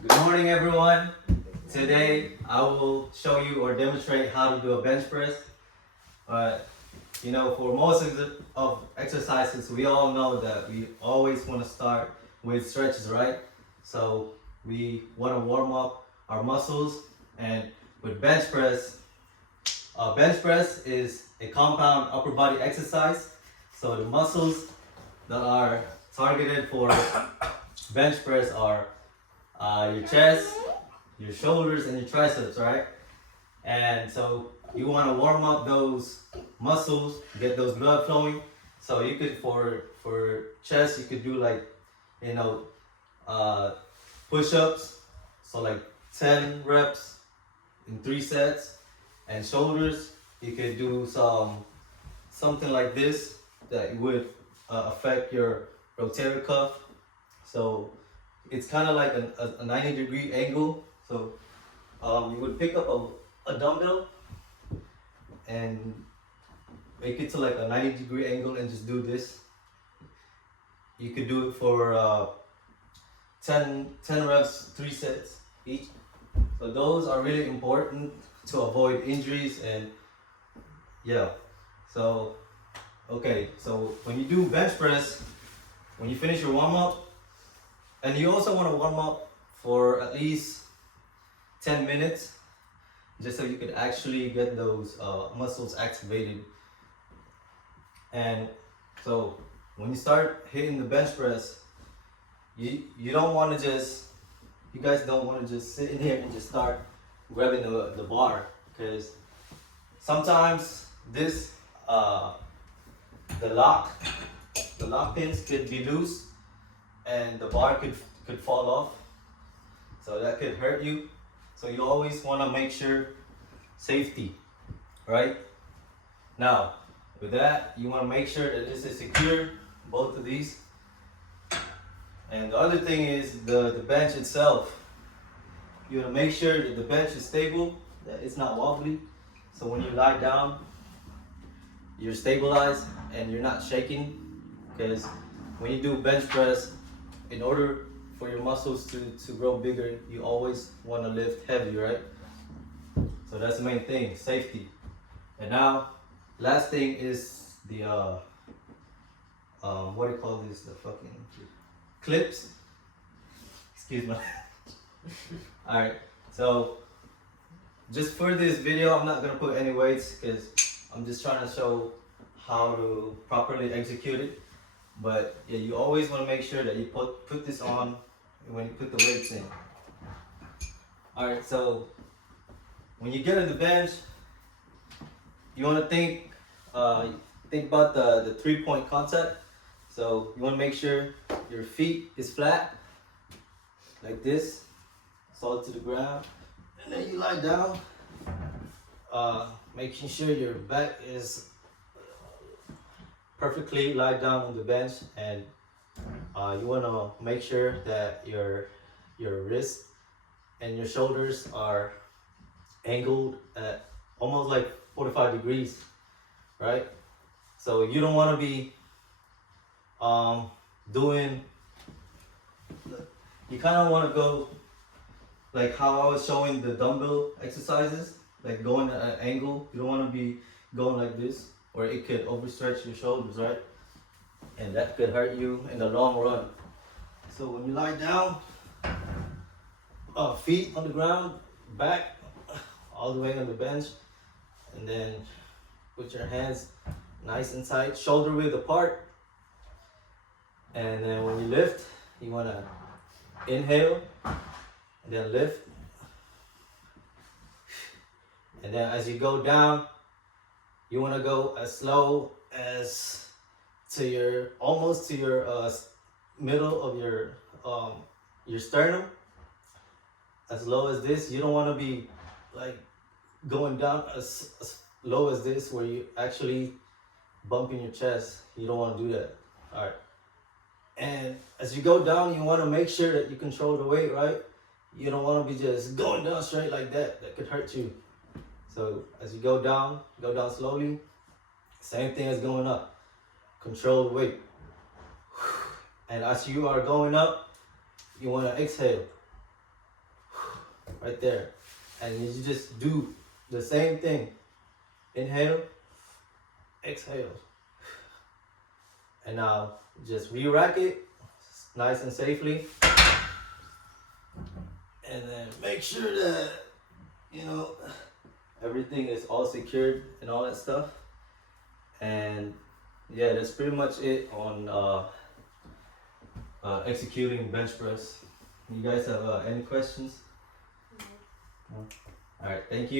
Good morning, everyone. Today I will show you or demonstrate how to do a bench press. But for most of exercises, we all know that we always want to start with stretches, right? So we want to warm up our muscles, and with bench press is a compound upper body exercise. So the muscles that are targeted for bench press are your chest, your shoulders, and your triceps, right? And so you want to warm up those muscles, get those blood flowing. So you could for chest, you could do like you know uh, push-ups, so like 10 reps in 3 sets, and shoulders, you could do something like this that would affect your rotator cuff. So it's kind of like a 90-degree angle. So you would pick up a dumbbell and make it to like a 90-degree angle and just do this. You could do it for 10 reps, 3 sets each. So those are really important to avoid injuries and yeah. So okay, so when you do bench press, when you finish your warm up, and you also want to warm up for at least 10 minutes, just so you could actually get those muscles activated. And so when you start hitting the bench press, you don't want to just, you guys don't want to just sit in here and just start grabbing the bar, because sometimes this the lock pins could be loose and the bar could fall off, so that could hurt you. So you always want to make sure safety, right? Now with that, you want to make sure that this is secure, both of these. And the other thing is the bench itself. You want to make sure that the bench is stable, that it's not wobbly. So when you lie down, you're stabilized and you're not shaking. Because when you do bench press, in order for your muscles to grow bigger, you always want to lift heavy, right? So that's the main thing, safety. And now, last thing is the what do you call this? The fucking clips. Excuse me. All right. So just for this video, I'm not gonna put any weights because I'm just trying to show how to properly execute it. But yeah, you always want to make sure that you put this on when you put the weights in. All right. So when you get on the bench, you want to think about the 3-point contact. So you want to make sure your feet is flat, like this, solid to the ground, and then you lie down, making sure your back is perfectly lie down on the bench, and you want to make sure that your wrist and your shoulders are angled at almost like 45 degrees, right? So you don't want to be doing, you kind of want to go like how I was showing the dumbbell exercises, like going at an angle. You don't want to be going like this, or it could overstretch your shoulders, right? And that could hurt you in the long run. So when you lie down, feet on the ground, back all the way on the bench, and then put your hands nice and tight, shoulder width apart. And then when you lift, you want to inhale and then lift. And then as you go down, you want to go as slow as to your almost to your middle of your sternum. As low as this. You don't want to be like going down as low as this where you actually bumping your chest. You don't want to do that. All right. And as you go down, you want to make sure that you control the weight, right? You don't want to be just going down straight like that. That could hurt you. So as you go down slowly. Same thing as going up. Control the weight. And as you are going up, you want to exhale. right there. And you just do the same thing. Inhale, exhale. And now just re-rack it nice and safely. And then make sure that, you know, everything is all secured and all that stuff. And yeah, that's pretty much it on executing bench press. You guys have any questions? No. All right, thank you.